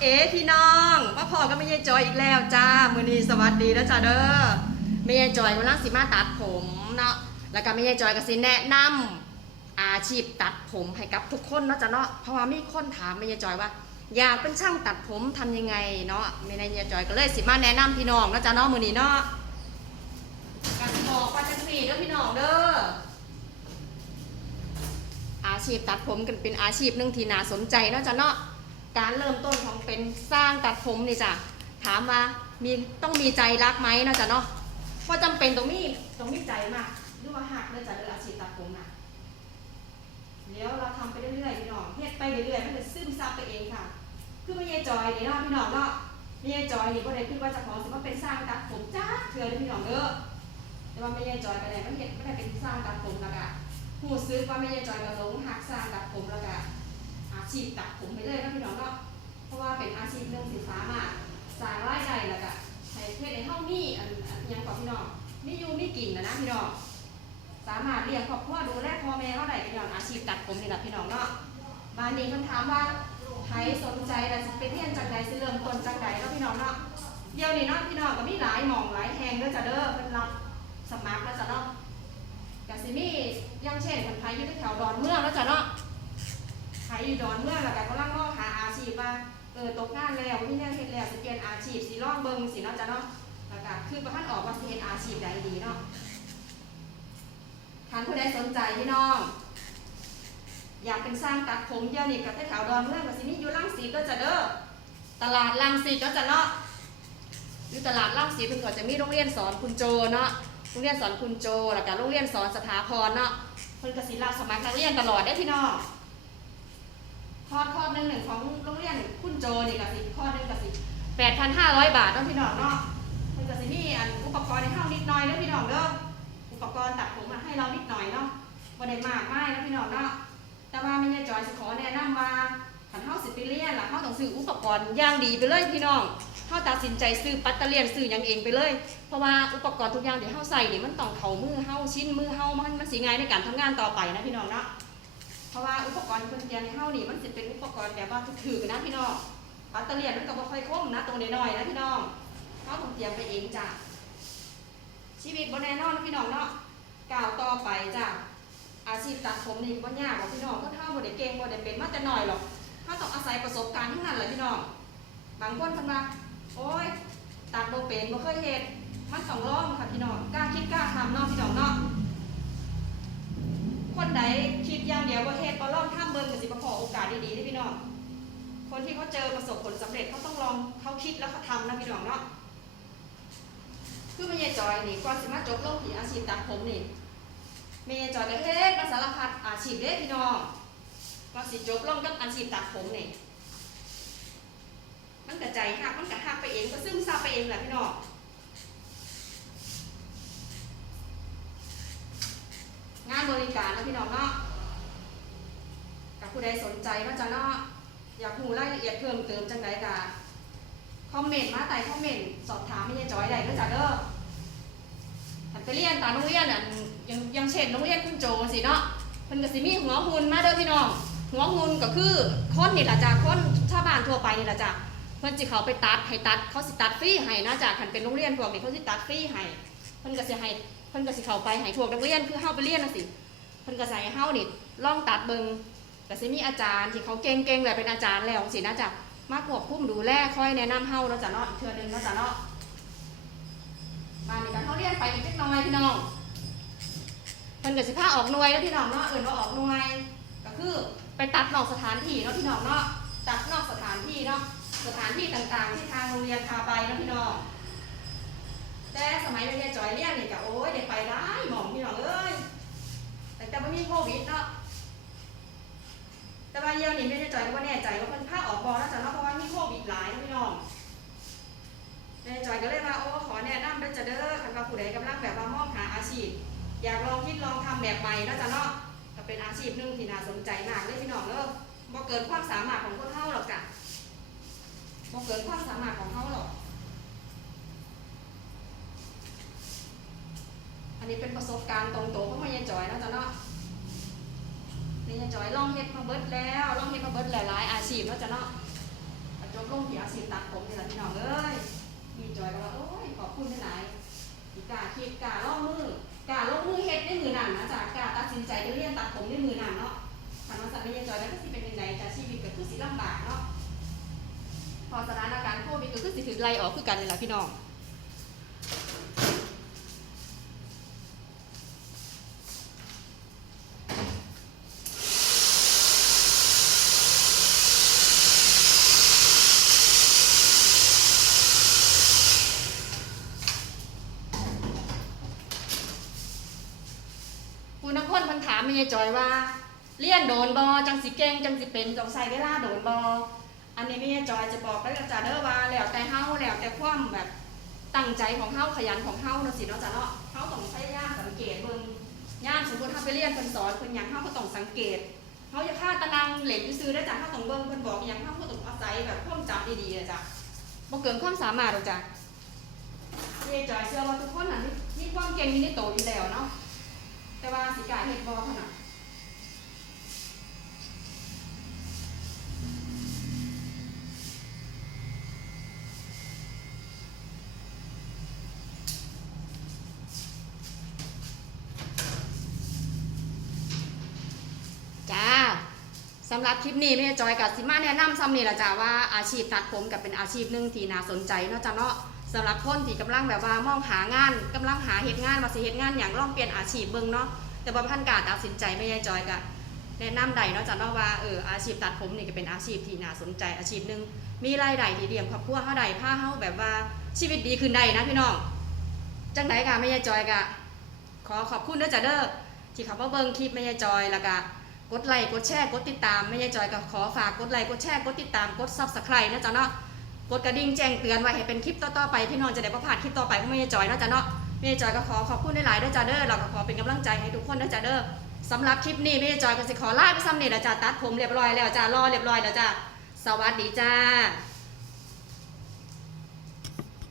เอ๋พี่น้องมาพ่อก็ไม่ยายจอยอีกแล้วจ้ามือนีสวัสดีนะจ้าเด้อไม่ยายจอยกำลังสิมาตัดผมเนาะแล้วก็ไม่ยายจอยก็สิแนะนำอาชีพตัดผมให้กับทุกคนเนาะจ้าเนาะเพราะว่ามีคนถามไม่ยายจอยว่า อยากเป็นช่างตัดผมทำยังไงเนาะไม่ยายจอยก็เลยสิมาแนะนำพี่น้องเนาะจ้าเนาะมือนีเนาะกันบอกว่าจังสี่เด้อพี่น้องเด้ออาชีพตัดผมกันเป็นอาชีพหนึ่งที่น่าสนใจเนาะจ้ะเนาะ การเริ่มต้นของเป็นสร้างตัดผมนี่จ้ะถามว่ามีต้องมีใจรักไหมเนาะจ้ะเนาะเพราะจำเป็นตรงนี้ตรงนี้ใจมากดูว่าหักเลยจ้ะเรื่องอาชีพตัดผมน่ะเดี๋ยวเราทำไปเรื่อยๆพี่น้องเฮ็ดไปเรื่อยๆมันจะซึมซับไปเองค่ะ คือไม่ใช่จอยนี่เนาะพี่น้องเนาะไม่ใช่จอยนี่ก็ได้คิดว่าจะของสิว่าเป็นสร้างตัดผมจ้าเถื่อเลยพี่น้องเด้อแต่ว่าไม่ใช่จอยก็ได้ไม่เห็นไม่ได้เป็นสร้างตัดผมแล้วก็หูซื้อว่าไม่ใช่จอยกับลงหักสร้างตัดผมแล้วก็ อาชีพตัดผมไปเลยนะพี่น้องเนาะเพราะว่าเป็นอาชีพเรื่องสินค้ามากสางรายได้แล้วก็ให้เพื่อในห้องมีอันอันอิหยังกับพี่น้องมีอยู่มีกินนะนะพี่น้องสามารถเลี้ยงครอบครัวดูแลพ่อแม่เขาได้พี่น้องอาชีพตัดผมนี่แหละพี่น้องเนาะบ้านนี้คำถามว่าใครสนใจแต่จะไปเรียนจากใดสิเริ่มต้นจากใดแล้วพี่น้องเนาะเดี๋ยวนี้เนาะพี่น้องก็มีหลายหมองหลายแห่งเด้อจ้ะเด้อเพิ่นรับสมัครแล้วจ้ะเนาะกสิมีอยังเช่นคนไทยอยู่แถวดอนเมืองแล้วจ้ะเนาะ ไทยอยู่ดอนเมื่องแล้วก็กำลังมองหาอาชีพว่าเออตกงานแล้วมีแนวเฮ็ดแล้วสิเปลี่ยนอาชีพสิลองเบิ่งสิเนาะจ้ะเนาะแล้วก็คือบ่ทันออกว่าสิเฮ็ดอาชีพใดดีเนาะท่านผู้ใดสนใจพี่น้อง อยากเป็นสร้างตัดผมเดียวนี้ก็แถวดอนเมืองก็สิมีอยู่ลังสีก็จะเด้อตลาดลังสีก็จะเนาะอยู่ตลาดลังสีเพิ่นก็จะมีโรงเรียนสอนคุณโจเนาะโรงเรียนสอนคุณโจแล้วก็โรงเรียนสอนสถาพรเนาะเพิ่นก็สิรับสมัครนักเรียนตลอดได้พี่น้อง คอร์สคอร์สหนึ่งหนึ่งของโรงเรียนคุณโจนี่ก็สิคอร์สหนึ่งก็สิแปดพันห้าร้อยบาทเนาะพี่น้องเนาะเพิ่นก็สิมีอันอุปกรณ์ในห้องนิดหน่อยเด้อพี่น้องเด้ออุปกรณ์ตัดผมมาให้เรานิดหน่อยเนาะบ่ได้มากมายเนาะพี่น้องเนาะแต่ว่าไม่ใช่จอยสิขอแนะนำว่าคันเฮาสิไปเรียนหล่ะเฮาต้องซื้ออุปกรณ์ย่างดีไปเลยพี่น้องเฮาตัดสินใจซื้อปัตเตอร์เลียนซื้อยังเองไปเลย เพราะว่าอุปกรณ์ทุกอย่างที่เฮาใส่นี่มันต้องเข้ามือเฮาชิ้นมือเฮามันมันสิง่ายในการทำงานต่อไปนะพี่น้องเนาะ ราะว่าอุปกรณ์ที่เพิ่นเตียมให้เฮานี่มันสิเป็นอุปกรณ์แบบว่าถือๆกันนะพี่น้องปัตเตอร์เลียนมันก็บ่ค่อยคมนะตรงน้อยๆนะพี่น้องเฮาต้องเตรียมไปเองจ้ะชีวิตบ่แน่นอนนะพี่น้องเนาะก้าวต่อไปจ้ะอาชีพตัดผมนี่บ่ยากหรอกพี่น้องก็เฮาบ่ได้เก่งบ่ได้เป็นมาแต่น้อยหรอกเฮาต้องอาศัยประสบการณ์ทั้งนั้นแหละพี่น้องบางคนเพิ่นว่าโอ๊ยตัดโบเป็นบ่เคยเฮ็ดมันต้องลองค่ะพี่น้องกล้าคิดกล้าทำเนาะพี่น้องเนาะ คนใดคิดอย่างเดียวว่าเฮ็ดบ่ลองทำเบิ่งก็สิบพอโอกาสดีๆเด้พี่น้อง คนที่เขาเจอประสบผลสำเร็จเขาต้องลองเขาคิดแล้วเขาทำนะพี่น้องเนาะ คือแม่ยายจอยนี่ก่อนสิมาจบลงที่อาชีพตัดผมนี่แม่ยายจอยก็เฮ็ดมาสารพัดอาชีพเด้พี่น้องก่อนสิจบลงกับอาชีพตัดผมนี่มันกระใจหักมันกระหักไปเองก็ซึมซับไปเองแหละพี่น้อง งานบริการนะพี่น้องเนาะกับผู้ใดสนใจว่าจะเนาะอยากรู้รายละเอียดเพิ่มเติมจังไดกะคอมเมนต์มาใต้คอมเมนต์สอบถามไม่ใช่จอยได้เด้อจ้ะเด้อหันไปเรียนตามโรงเรียนอันอยังยังเช่นโรงเรียนคุณโจสิเนาะเพิ่นก็สิมีหัวหุ่นมาเด้อพี่น้อง หัวหุ่นก็คือคนนี่แหละจ้ะคนชาวบ้านทั่วไปนี่แหละจ้ะเพิ่นสิเขาไปตัดให้ตัดเขาสิตัดฟรีให้นะจากคันเป็นโรงเรียนพวกนี้เขาสิตัดฟรีให้เพิ่นก็สิให้ พิ่นก็สิเข้าไปให้พวกนักเรียนคือเฮาไปเรียนน่ะสิเพิ่นก็สิให้เฮานี่ลองตัดเบิงก็สิมีอาจารย์ที่เขาเก่งๆแหละเป็นอาจารย์แล้วสินะจ๊ะมาควบคุมดูแลคอยแนะนำเฮาเนาะจ้ะเนาะอีกเทื่อนึงเนาะจ้ะเนาะมานี่ก็เฮาเรียนไปอีกจักหน่อยพี่น้องเพิ่นก็สิพาออกหน่วยแล้วพี่น้องเนาะเอิ้นว่าออกหน่วย ก็คือไปตัดนอกสถานที่เนาะพี่น้องเนาะตัดนอกสถานที่เนาะสถานที่ต่างๆ ที่ทางโรงเรียนพาไปนะพี่น้องแต่สมัยเรียนจอยเรียนนี่ก็โอ้ยเด็กไปได้หมองพี่น้องเอ้ย แต่แต่ไม่มีโควิดเนาะแต่ว่าเยี่ยวนี่ไม่ได้จอยก็บ่แน่ใจว่าเพิ่นพาออกบอแล้วจ้ะเนาะเพราะว่ามีโควิดหลายนะพี่น้องแม่จอยก็เลยว่าโอ้ขอแนะนำด้วยจ้ะเด้อคันว่าผู้ใดกำลังแบบว่ามองหาอาชีพ อยากลองคิดลองทำแบบใหม่นะจ๊ะเนาะก็เป็นอาชีพหนึ่งที่น่าสนใจมากเลยพี่น้องเด้อบ่เกินความสามารถของคนเฮาหรอกจ้ะบ่เกินความสามารถของเขาหรอกอันนี้เป็นประสบการณ์ตรงตัวของแม่ยายจอยเนาะจ๊ะเนาะ แม่ยายจอยลองเฮ็ดมาเบิดแล้วลองเฮ็ดมาเบิดหลายๆอาชีพเนาะจ๊ะเนาะจบลงที่อาชีพตัดผมนี่แหละพี่น้องเอ้ยมีจอยก็ว่าโอ้ยขอบคุณหลายๆที่กาคิดกาล่องมือกล้าลงมือเฮ็ดในมือนั่นนะจ๊ะกาตัดสินใจไปเรียนตัดผมในมือนั่นเนาะถามว่าสัตว์ไม่ยจอยแล้วก็สิเป็นยังไงจ้ะชีวิตก็คือสิลำบากเนาะพอสถานการณ์โควิดก็คือสิถือไล่ออกคือกันนี่แหละพี่น้อง คุณนัก คนมันถามแม่จอยว่าเรียนโดนบอจังสิเก่งจังสิเป็นจังใส่เวลาโดนบออันนี้แม่จอยจะบอกแล้วจ้ะเด้อว่าแล้วแต่เฮาแล้วแต่ความแบบตั้งใจของเฮาขยันของเฮาเนาะสิเนาะจ้ะเนาะเฮาต้องพยายามสังเกตเบิ่งย่ามสมมุติถ้าไปเรียนเพิ่นสอนเพิ่นหยังเฮาก็ต้องสังเกตเฮาอย่าฆ่าตะนังเหล็กซื้อได้อจ้ะเฮาต้องเบิ่งเพิ่นบอกหยังเฮาก็ต้องอาศัยแบบความจำดีๆนะจ้ะบ่เกินความสามารถหรอกจ้ะแม่จอยเชื่อว่าทุกคนน่ะมีมีความเก่งอยู่ในโตวอยู่แล้วเนาะ แต่ว่าสิกาเฮ็ดบ่เท่านั้นจ้าสำหรับคลิปนี้แม่จอยกับสิมาแนะนำซ้ำนี่ละจ้าว่าอาชีพตัดผมกับเป็นอาชีพหนึ่งที่น่าสนใจเนาะจ้าเนาะ สำหรับคนที่กำลังแบบว่ามองหางานกำลังหาเหตุงานว่าสิเหตุงานอย่างลองเปลี่ยนอาชีพเบิ่งเนาะแต่บ่พันกาตัดสินใจไม่ยายจอยก็แนะนำใดเนาะจ้ะเนาะว่าเอออาชีพตัดผมนี่ก็เป็นอาชีพที่น่าสนใจอาชีพหนึงมีรายได้ที่เลี้ยงครอบครัวเฮาได้พาเฮาแบบว่าชีวิตดีขึ้นได้นะพี่น้องจังไดก็ไม่ยายจอยก็ขอขอบคุณเด้อจ้ะเด้อที่เขามาเบิ่งคลิปไม่ยายจอยแล้วก็กดไลค์กดแชร์กดติดตามไม่ยายจอยก็ขอฝากกดไลค์กดแชร์กดติดตามกด Subscribe นะจ๊ะเนาะ กดกระดิ่งแจ้งเตือนไว้ให้เป็นคลิปต่อๆไปพี่น้องจะได้ประพลาดคลิปต่อไปของไม่จอยนะจ๊ะเนาะเมย์จอยก็ขอขอบคุณหลายๆด้วยจ้าเด้อเราก็ขอเป็นกำลังใจให้ทุกคนด้วยจ้าเด้อสำหรับคลิปนี้ไม่จอยก็สิขอลาไปซ้ำนี่แล้วจ้าตัดผมเรียบร้อยแล้วจ้ารอเรียบร้อยแล้วจ้าสวัสดีจ้า